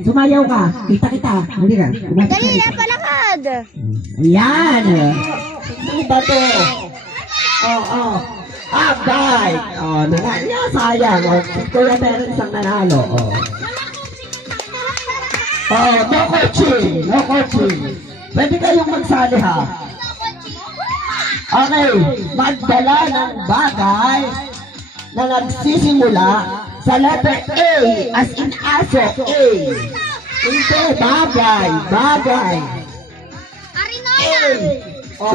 Sumayaw ka. Kita. Hindi ka. Dali na palakad. Ayan. Ano ba to? Abay. Nanalo. Sayang. Si Kuya meron isang nanalo. No coaching. Pwede kayong magsali ha. Okay. Magdala ng bagay na nagsisimula sa letter A, as in aso, A. Hindi, bagay. Arinola.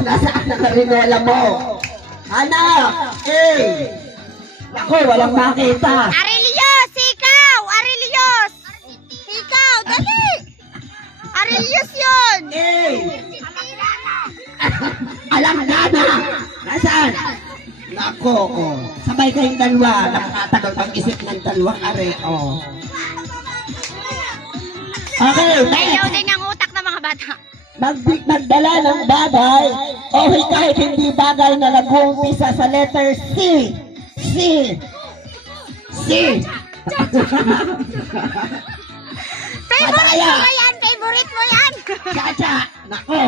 Nasaan ang arinola mo? Anak, A. Ako, walang makita. Arelios, ikaw. Arelios. Ikaw, dali. Arelios yun. A. Alam na. Nasaan? Nako, sabay kayong dalawa. Nakakatagal pag-isip ng dalawang are, Okay, Ayaw din ang utak ng mga bata. magdala ng bagay o kahit hindi bagay na nag-uumpisa sa letter C. Favorite mo yan. Chacha, nako.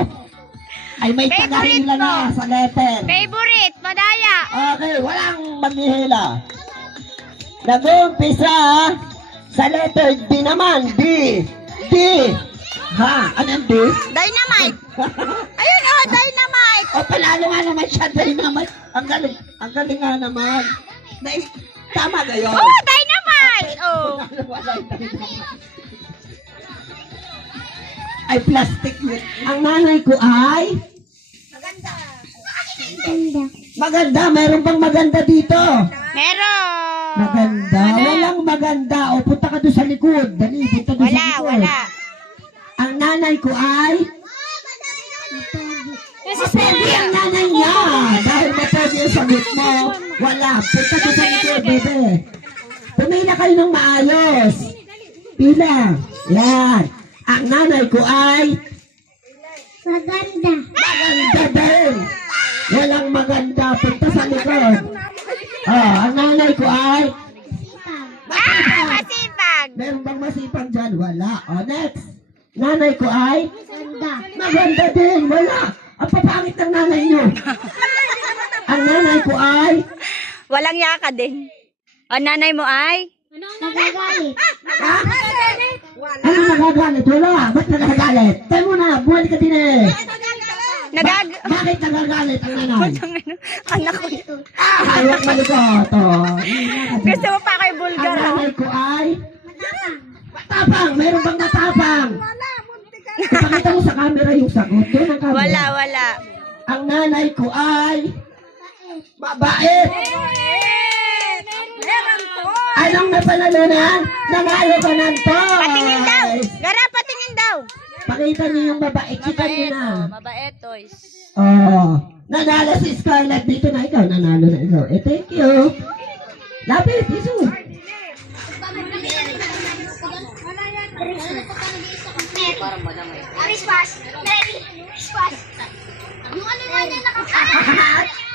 Ay may Favorite tagahila na mo. sa letter. Favorite, madaya. Okay, walang maghihila. Nag-uumpisa sa letter D naman. D. Ha? Anong D? Dynamite. Ayun dynamite. Panalo nga naman siya, dynamite. Ang galing nga naman. Tama gayon. Dynamite. Ay, plastic yun. Ang nanay ko ay... Maganda. Meron bang maganda dito? Meron. Maganda. Walang maganda. Punta ka doon sa likod. Dali, punta doon sa likod. Wala. Ang nanay ko ay... Mapogi ang nanay niya. Dahil mapogi ang sagot mo. Wala. Punta doon sa likod, bebe. Pumila kayo ng maayos. Pila. Yan. Ang nanay ko ay... Maganda. Maganda din. Walang maganda. Punta sa likod. Ang nanay ko ay... Masipag. Meron bang masipag dyan? Wala. Next. Nanay ko ay... Maganda din. Wala. Ang papangit ng nanay nyo. Ang nanay ko ay... Walang yaka din. Ang nanay mo ay? Nagagalit. Ha? Ano nagagalit? Wala. Ba't nagagalit? Tayo muna. Buwan ka din eh. Bakit nagagalit ang nanay? Anak ko. Hawak malikot. Gusto mo pa kay Bulgar, Ang ha? nanay ko ay... Matapang. Meron bang matapang? Ipakita mo sa camera yung sagot. Doon ang camera. Wala. Ang nanay ko ay... Mabait. Meron to. Anong napanalunan? Nanalo ka ng toys. Patingin daw. Gara, patingin daw. Pakita niyo yung mabait. Kita niyo na. Mabait, toys. Nanalo si Scarlett. Dito na ikaw. Nanalo na ikaw. Thank you. Lapit. Isu. Christmas. Merry Christmas. Yung ano nga niya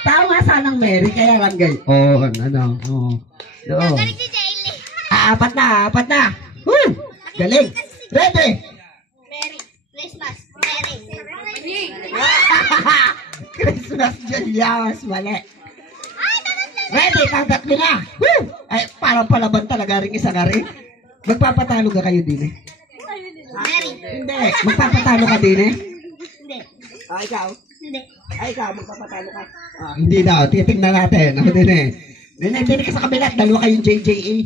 Tama sanang Mary. Kaya lang gayon. Galing si Jayle. Apat na. Galing. Ready? Merry Christmas. Merry. Christmas Julius. Mali. Ready? Tatlo na. Ay, parang palaban talaga rin isa ka rin. Magpapatalo ka kayo din eh. Merry. Hindi. Magpapatalo ka din eh. Hindi. Ikaw? Hindi. Ikaw, magpapatalo ka. Hindi daw. Titingnan natin. Ako din eh. Hindi ka sa kabila. Dalawa kayong JJA.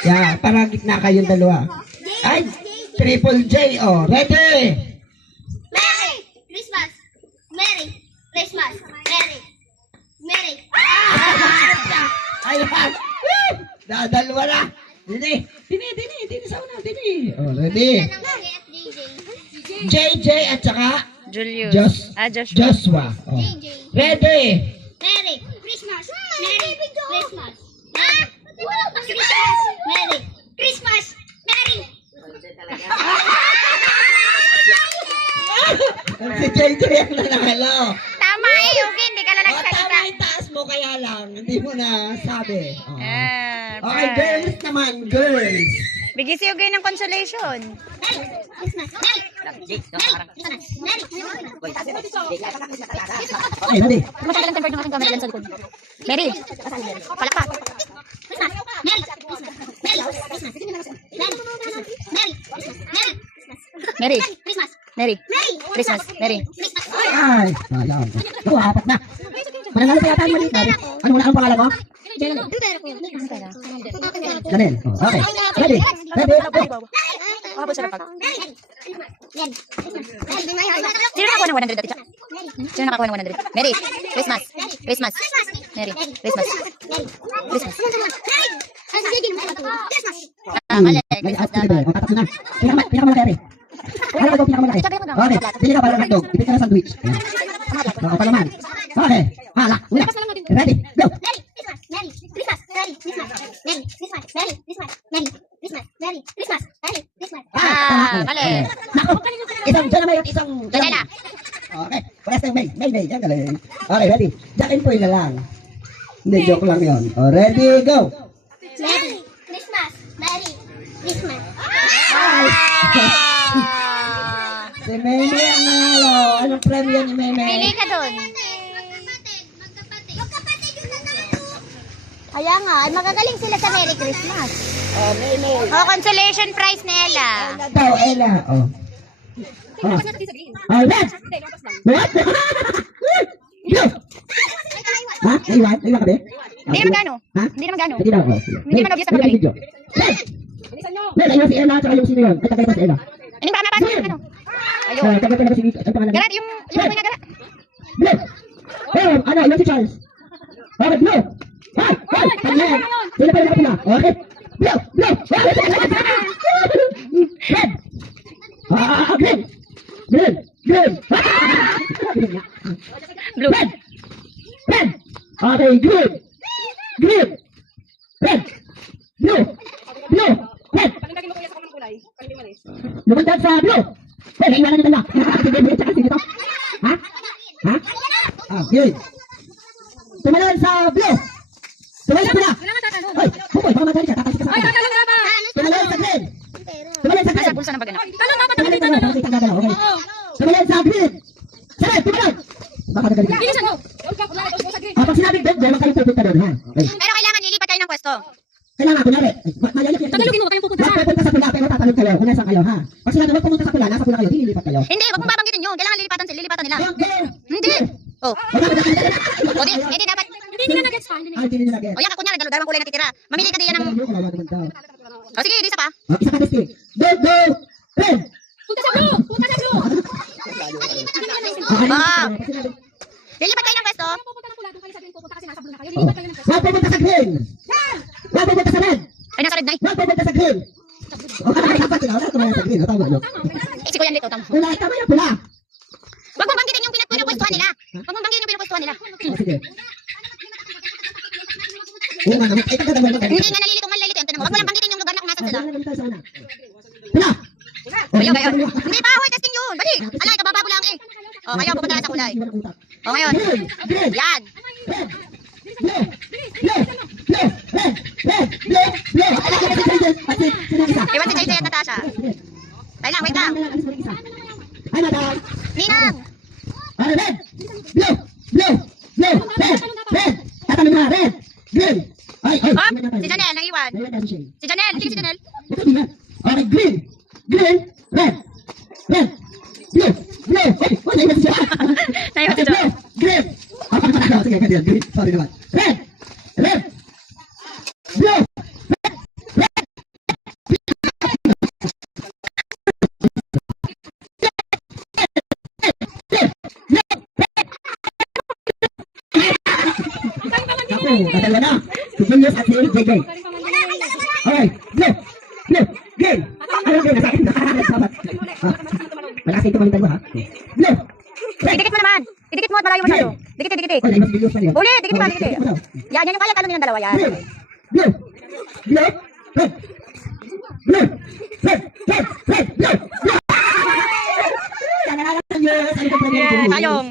Yeah, para gitna kayong dalawa. Ay, triple J. Ready? Merry Christmas. Merry Christmas. Merry. Merry. Ayan. Dalawa na. Dini. Sa una. Dini. Ready? JJ at saka Julius. Joshua. Ready? Merry Christmas. Merry Christmas. Merry Christmas. Merry. Si JJ ang nanalo. Tama Yuki, hindi ka lang Tama nagsalita. yung taas mo kaya lang. Hindi mo na sabi. Eh, Okay, girls naman. Girls. Bigyan si Ugay ng consolation. Okay, ready? Matagal ang tempered ng aking camera lang sa likod. Mary, palakpak. Mary, Mary, Christmas, Mary. Ay, sayang. Naku, apat na. Mananalo pa yata ang maliit. Ano muna ang pangalan mo? Janel. Oh, okay. Ready? Ready? Go. Habol sa rapag. Sino nakakuha ng 100 dati, Chak? Sino nakakuha ng 100? Mary, Christmas, Christmas, Mary, Christmas, Christmas. Mali, Christmas Sige, dapat. o, tatak na. Pinakamalaki. Alam ko pinakamalaki. Okay, bili ka para ng hotdog. Bili ka ng sandwich. Baka pa naman. Okay. Hala, una. Ready? Go. Mali. Naku, isang dyan naman yung isang Janela. Okay, parehas tayong May. Yan galing. Okay, ready? Jack and Poy na lang. Hindi, joke lang yun. O, ready, go. Si Meme ang nalo. Anong premyo ni Meme? Pili ka dun. Kaya nga, ay magagaling sila sa Merry Christmas. Oh, Meme. Oh, consolation prize ni Ella. Daw, Ella. Oh. Oh, Red. What? Go. Ha? Naiwan? Naiwan ka ba? Hindi naman gano. Ha? Hindi naman gano. Hindi na ako. Hindi naman obvious na magaling. Red. Red, ayun si Ella, tsaka yung sino yun. Ay, tagay pa si Ella. Ano ba mapasok yung ano? Ayun. Tagay pa na ba si Nico? Ang pangalan niya? Garat, yung amoy na garat. Blue. Ayun, ano, yun si Charles. Okay, blue. Ay, kanya yan. Sino pa yung nakapula? Okay. Blue. Red. Green. Blue. Red. Okay, green. Red. Blue. Red. Lumantad sa blue. Eh, naiwanan nyo na. Sige, tsaka sino to? Ha? Green. Tumalon sa blue. Tumalon sa blue. Hoy, bukoy, baka magaling ka. Tatalsik ka sa akin. Tumalon sa green. Nasa bulsa ng pagano. Okay. Tumalon sa green. Sige, tumalon. Baka nagaling ka. Pag sinabing bed, huwag kayong pupunta doon, ha? Okay. Pero kailangan lilipat kayo ng pwesto. Kailangan, kunyari, malayalip yan. Tagalogin mo, kayong pupunta Huwag saan? pupunta sa pula, pero tatalon kayo. Kung nasaan kayo, ha? Pag sinabi, huwag pumunta sa pula, nasa pula kayo, dililipat kayo. Hindi, wag mong babanggitin yun. Kailangan lilipatan nila. Hindi. Oh. O di dapat. Hindi nila na-gets pa. Hindi nila. Hindi nyo nag-get. O yan, kunyari, dalawang kulay natitira. Mamili ka diyan ng... O sige, isa pa. Isa ka, Bestie. Go! Red! Punta sa blue! Punta sa blue! Ah. Lilipat kayo ng pwesto. Kung pupunta ng pula, doon kayo sabihin pupunta kasi nasa blue na kayo. Lilipat kayo ng pwesto. Huwag pupunta sa green! Huwag pupunta sa red! Ay, nasa red na eh. Huwag pupunta sa green! O, dapat sila. Wala tumayan sa green. Tama, no? Si Kuya dito, tama. Wala, tama yung pula. Wag mong banggitin yung pinupwestuhan nila. Wag mong banggitin yung pinupwestuhan nila. O, sige. Oo nga naman. Ay, taga naman. Hindi nga nalilito, malilito. Yung tanong mo. Wag mo lang banggitin yung lugar na kung nasan sila. Pula! Ayun, kayo. Hindi pa, hoy, testing yun. Dali. Alay, kababago lang eh. O, ngayon, pupunta na sa kulay. O, ngayon. Green! Yan. Blue! Iwan si JJ at Natasha. Tayo lang, wait lang. Ay, madam! Ninang. Red! Red! Tatanong na, red! Green! Ay! Hop, si Janelle, naiwan. Si Janelle, hindi si Janelle. Okay, green! Red! Blue! Ay, wala yung siya! Naiwan si Janelle. Green! Sige, ganyan. Green. Sorry naman. Red! Blue! Kadalawa na. Si Julius at si JJ. Okay. Blue. Green. Ano green? Nasa akin. Malakas ito malitan mo, ha? Blue. Dikit mo naman. Dikit mo at malayo masyado. Dikit. Oh, mas Julius pa niya. Uli, dikit pa, dikit. Yan yung kaya talon nilang dalawa yan. Blue. Blue. Payong.